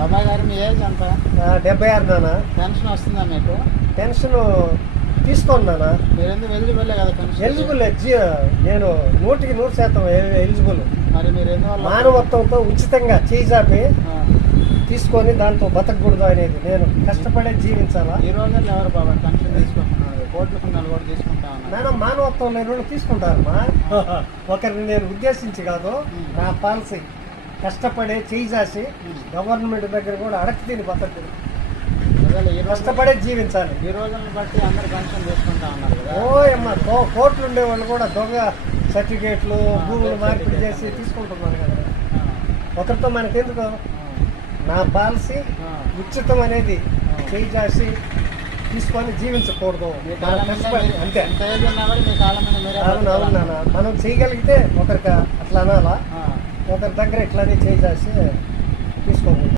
బాబాయ్ గారు మీ ఏజ్ ఎంత? 76 నాన్న. పెన్షన్ వస్తుందా మీకు? పెన్షన్ తీసుకోండి నాన్న. మీరు ఎందుకు ఎలిజిబుల్ కదా పెన్షన్? ఎలిజిబుల్ నేను 100% ఎలిజిబుల్. మరి మీరు ఎందువల్ల మానవత్వంతో ఉచితంగా చేజాపి తీసుకొని దాంతో బతకూడదు అనేది. నేను కష్టపడే జీవించాలా. ఈ రోజుల్లో ఎవరు బాబా పెన్షన్ తీసుకుంటున్నారు? కోట్ల కుండలు కూడా తీసుకుంటా ఉన్నారు. నాన్న మానవత్వం లేని వాళ్ళు తీసుకుంటారమ్మా. ఒకరిని నేను ఉద్దేశించి కాదు, నా పాలసీ. కష్టపడే చేసి గవర్నమెంట్ దగ్గర కూడా అడగ తిని బతకూడదు. కష్టపడే జీవించాలి. ఈ రోజులను బట్టి అందరు పెన్షన్ తీసుకుంటా ఉన్నారు కదా. అమ్మా కోట్లు ఉండే వాళ్ళు కూడా దొంగ సర్టిఫికేట్లు భూములు మార్పిడి చేసి తీసుకుంటున్నారు కదా. ఒకరితో మనకెందుకు? నా పాలసీ ఉచితం అనేది చేసి తీసుకొని జీవించకూడదు. అంతే. అవును నాన్న. మనం చేయగలిగితే ఒకరికి అట్లా అనాలా, ఒకరి దగ్గర ఇట్లానే చేసి తీసుకోకూడదు.